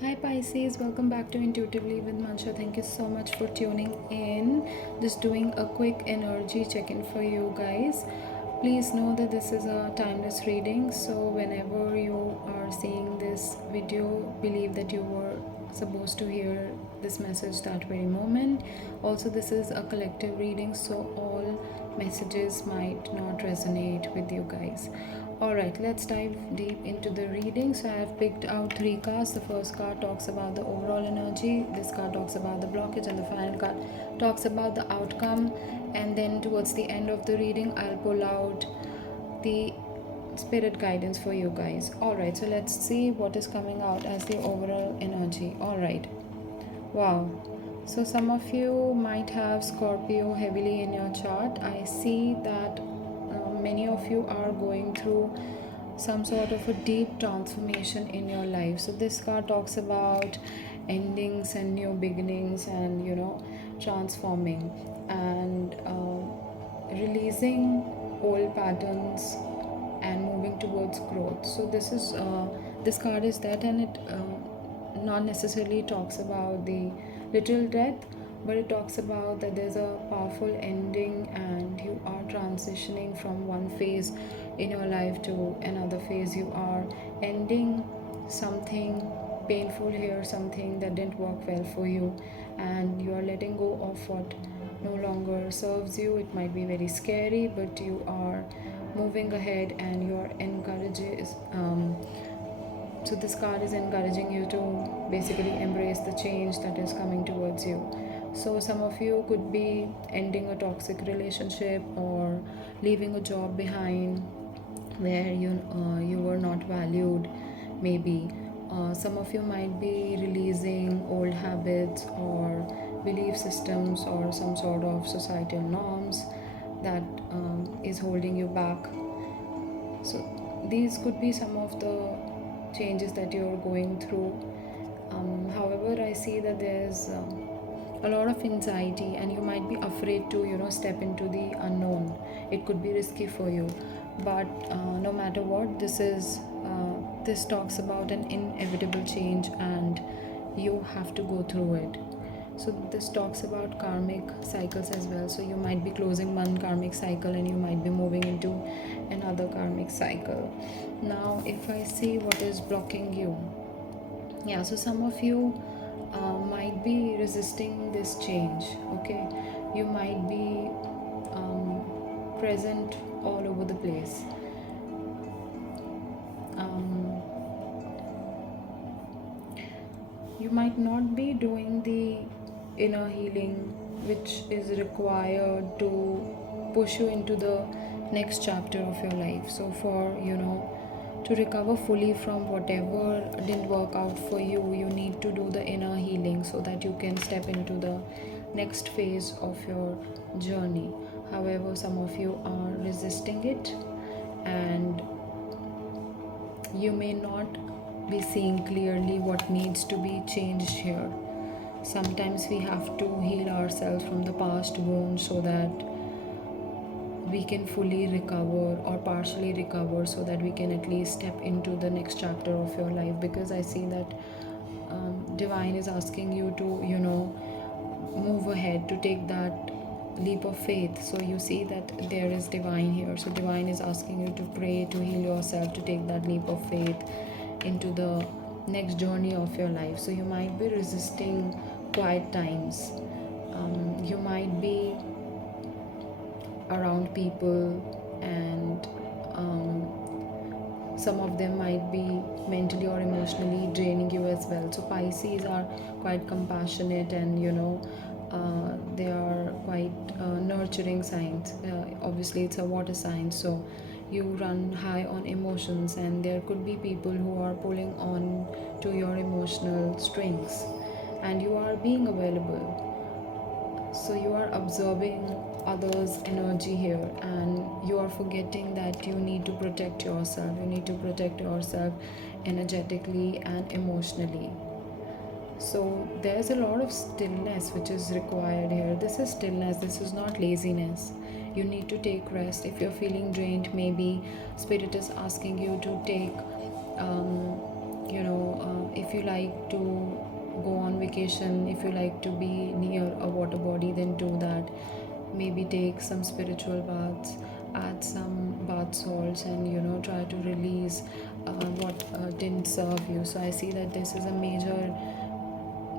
Hi Pisces, welcome back to Intuitively with Mansha. Thank you so much for tuning in. Just doing a quick energy check-in for you guys. Please know that this is a timeless reading, so whenever you are seeing this video, believe that you were supposed to hear this message that very moment. Also, this is a collective reading, so all messages might not resonate with you guys. Alright, let's dive deep into the reading. So I have picked out three cards. The first card talks about the overall energy, this card talks about the blockage, and the final card talks about the outcome. And then towards the end of the reading, I'll pull out the spirit guidance for you guys. Alright, so let's see what is coming out as the overall energy. Alright, wow. So some of you might have Scorpio heavily in your chart. I see that many of you are going through some sort of a deep transformation in your life. So this card talks about endings and new beginnings, and transforming and releasing old patterns and moving towards growth. So this card is that, and it not necessarily talks about the literal death, but it talks about that there's a powerful ending and you are transitioning from one phase in your life to another phase. You are ending something painful here, something that didn't work well for you, and you are letting go of what no longer serves you. It might be very scary, but you are moving ahead and you are encourages so this card is encouraging you to basically embrace the change that is coming towards you. So some of you could be ending a toxic relationship or leaving a job behind where you were not valued. Maybe some of you might be releasing old habits or belief systems or some sort of societal norms that is holding you back. So these could be some of the changes that you're going through. However, I see that there's a lot of anxiety, and you might be afraid to step into the unknown. It could be risky for you, but no matter what, this talks about an inevitable change, and you have to go through it. So this talks about karmic cycles as well. So you might be closing one karmic cycle and you might be moving into another karmic cycle. Now if I see what is blocking you, yeah, so some of you might be resisting this change. Okay, you might be present all over the place. You might not be doing the inner healing which is required to push you into the next chapter of your life. So for to recover fully from whatever didn't work out for you, you need to do the inner healing so that you can step into the next phase of your journey. However, some of you are resisting it, and you may not be seeing clearly what needs to be changed here. Sometimes we have to heal ourselves from the past wounds so that we can fully recover or partially recover, so that we can at least step into the next chapter of your life. Because I see that divine is asking you to move ahead, to take that leap of faith. So you see that there is divine here. So divine is asking you to pray, to heal yourself, to take that leap of faith into the next journey of your life. So you might be resisting quiet times. You might be around people, and some of them might be mentally or emotionally draining you as well. So Pisces are quite compassionate, and they are quite nurturing signs. Obviously it's a water sign, so you run high on emotions, and there could be people who are pulling on to your emotional strings, and you are being available. So you are absorbing others' energy here, and you are forgetting that you need to protect yourself. You need to protect yourself energetically and emotionally. So there's a lot of stillness which is required here. This is stillness, this is not laziness. You need to take rest. If you're feeling drained, maybe spirit is asking you to take if you like to go on vacation, if you like to be near a water body, then do that. Maybe take some spiritual baths, add some bath salts, and try to release what didn't serve you. So I see that this is a major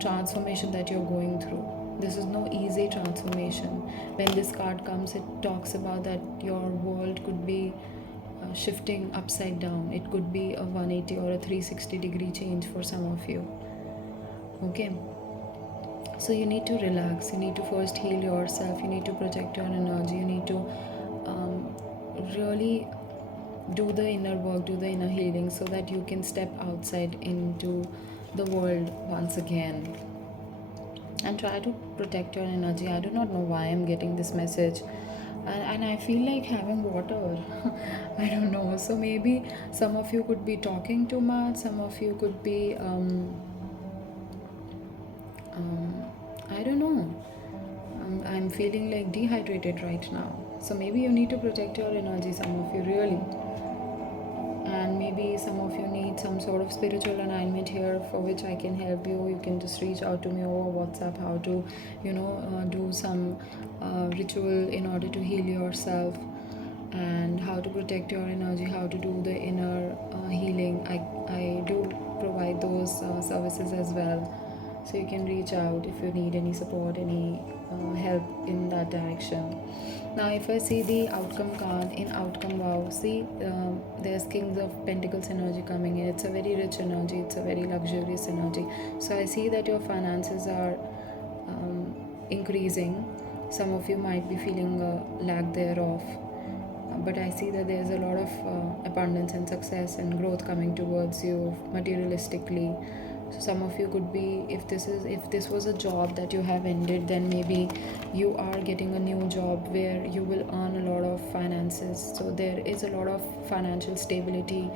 transformation that you're going through. This is no easy transformation. When this card comes, it talks about that your world could be shifting upside down. It could be a 180 or a 360-degree change for some of you. Okay, so you need to relax. You need to first heal yourself. You need to protect your energy. You need to really do the inner work, do the inner healing, so that you can step outside into the world once again, and try to protect your energy. I do not know why I'm getting this message, and I feel like having water. I don't know. So maybe some of you could be talking too much, some of you could be I don't know. I'm feeling like dehydrated right now. So maybe you need to protect your energy, some of you, really. And maybe some of you need some sort of spiritual alignment here, for which I can help you. You can just reach out to me over WhatsApp, how to do some ritual in order to heal yourself, and how to protect your energy, how to do the inner healing. I do provide those services as well. So you can reach out if you need any support, any help in that direction. Now if I see the outcome card in outcome, wow, see, there's Kings of Pentacles energy coming in. It's a very rich energy, it's a very luxurious energy. So I see that your finances are increasing. Some of you might be feeling a lack thereof, but I see that there's a lot of abundance and success and growth coming towards you materialistically. So some of you could be, if this was a job that you have ended, then maybe you are getting a new job where you will earn a lot of finances. So there is a lot of financial stability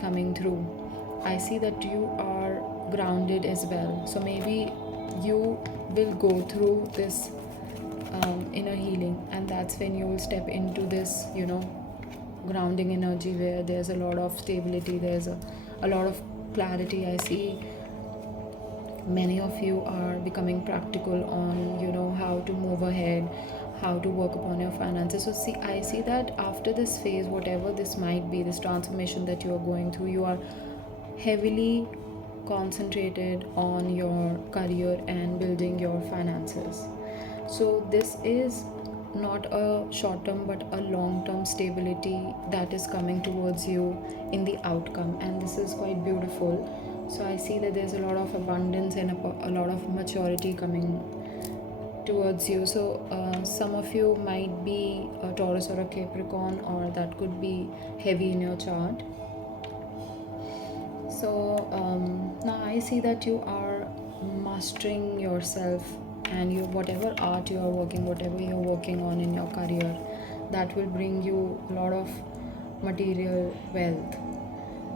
coming through. I see that you are grounded as well. So maybe you will go through this inner healing, and that's when you will step into this grounding energy, where there's a lot of stability, there's a lot of clarity. I see many of you are becoming practical on how to move ahead, how to work upon your finances. So see, I see that after this phase, whatever this might be, this transformation that you are going through, you are heavily concentrated on your career and building your finances. So this is not a short term but a long term stability that is coming towards you in the outcome, and this is quite beautiful. So I see that there's a lot of abundance and a lot of maturity coming towards you. So some of you might be a Taurus or a Capricorn, or that could be heavy in your chart. So now I see that you are mastering yourself, and whatever art you are working, whatever you're working on in your career, that will bring you a lot of material wealth.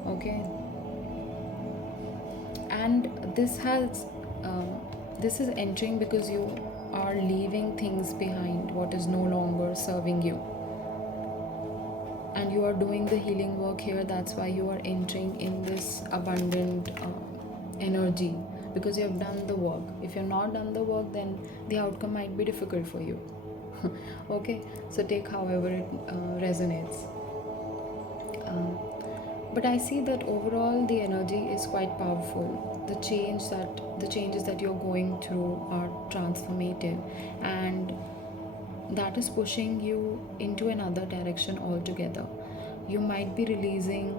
Okay, and this is entering because you are leaving things behind what is no longer serving you, and you are doing the healing work here. That's why you are entering in this abundant energy, because you have done the work. If you've not done the work, then the outcome might be difficult for you. Okay, so take however it resonates. But I see that overall the energy is quite powerful. The changes that you're going through are transformative, and that is pushing you into another direction altogether. You might be releasing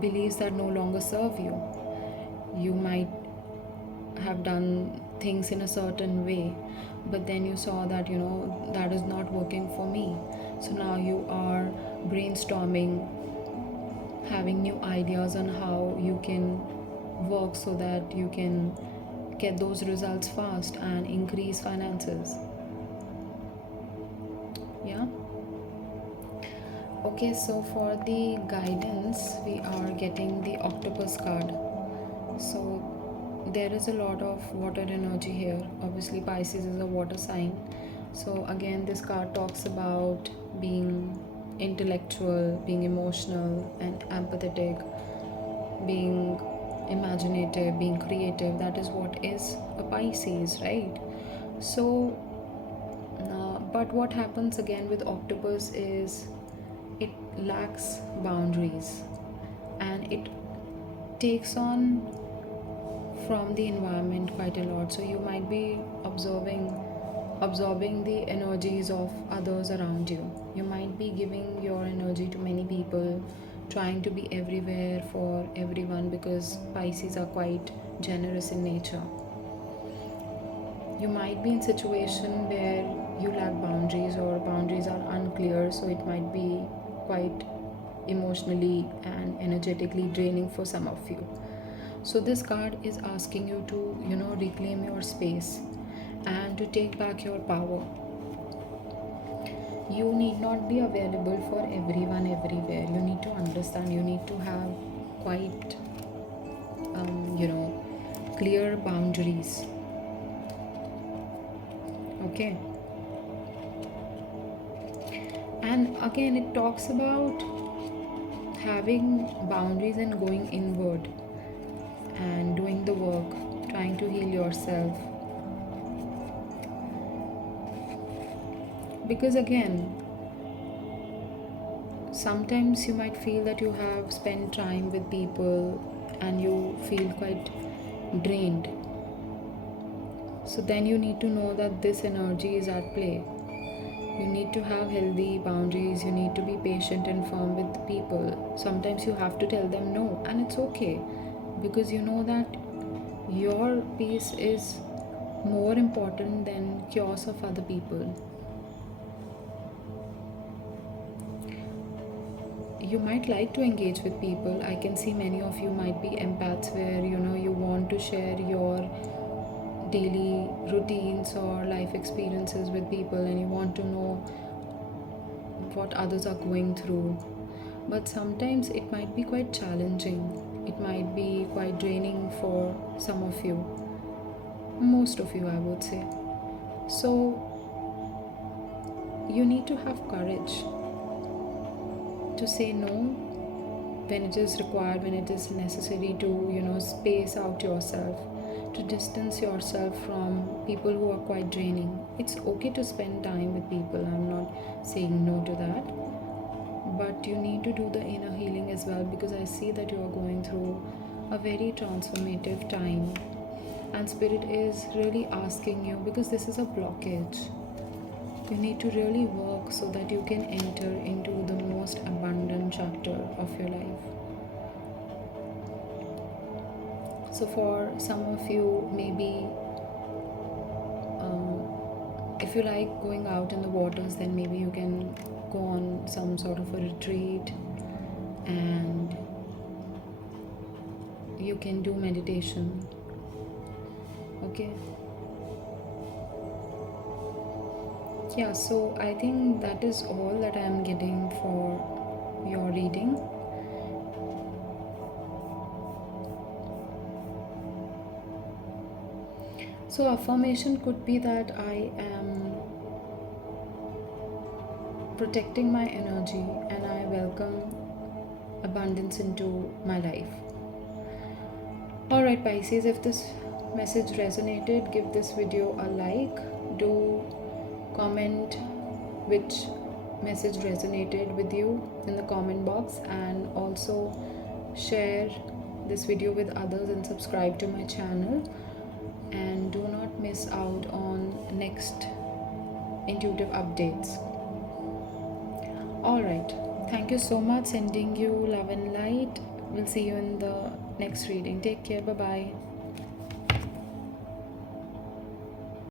beliefs that no longer serve you. You might have done things in a certain way, but then you saw that that is not working for me. So now you are brainstorming, having new ideas on how you can work so that you can get those results fast and increase finances. Yeah. Okay, so for the guidance, we are getting the octopus card. So there is a lot of water energy here. Obviously Pisces is a water sign. So again, this card talks about being intellectual, being emotional and empathetic, being imaginative, being creative. That is what is a Pisces, right? So, but what happens again with octopus is it lacks boundaries, and it takes on from the environment quite a lot. So you might be absorbing the energies of others around you. You might be giving your energy to many people, trying to be everywhere for everyone, because Pisces are quite generous in nature. You might be in situation where you lack boundaries, or boundaries are unclear, so it might be quite emotionally and energetically draining for some of you. So this card is asking you to, reclaim your space and to take back your power. You need not be available for everyone everywhere. You need to understand, you need to have quite clear boundaries. Okay. And again, it talks about having boundaries and going inward and doing the work, trying to heal yourself. Because again, sometimes you might feel that you have spent time with people and you feel quite drained. So then you need to know that this energy is at play. You need to have healthy boundaries. You need to be patient and firm with people. Sometimes you have to tell them no, and it's okay, because you know that your peace is more important than chaos of other people. You might like to engage with people. I can see many of you might be empaths, where you want to share your daily routines or life experiences with people, and you want to know what others are going through. But sometimes it might be quite challenging, it might be quite draining for some of you, most of you, I would say. So you need to have courage to say no when it is required, when it is necessary to space out yourself, to distance yourself from people who are quite draining. It's okay to spend time with people, I'm not saying no to that, but you need to do the inner healing as well, because I see that you are going through a very transformative time, and spirit is really asking you, because this is a blockage. You need to really work so that you can enter into the most abundant chapter of your life. So for some of you, maybe if you like going out in the waters, then maybe you can go on some sort of a retreat and you can do meditation. Okay. Yeah, so I think that is all that I am getting for your reading. So affirmation could be that I am protecting my energy and I welcome abundance into my life. Alright Pisces, if this message resonated, give this video a like. Do comment which message resonated with you in the comment box, and also share this video with others and subscribe to my channel, and do not miss out on next intuitive updates. Alright, thank you so much, sending you love and light. We'll see you in the next reading. Take care, bye bye.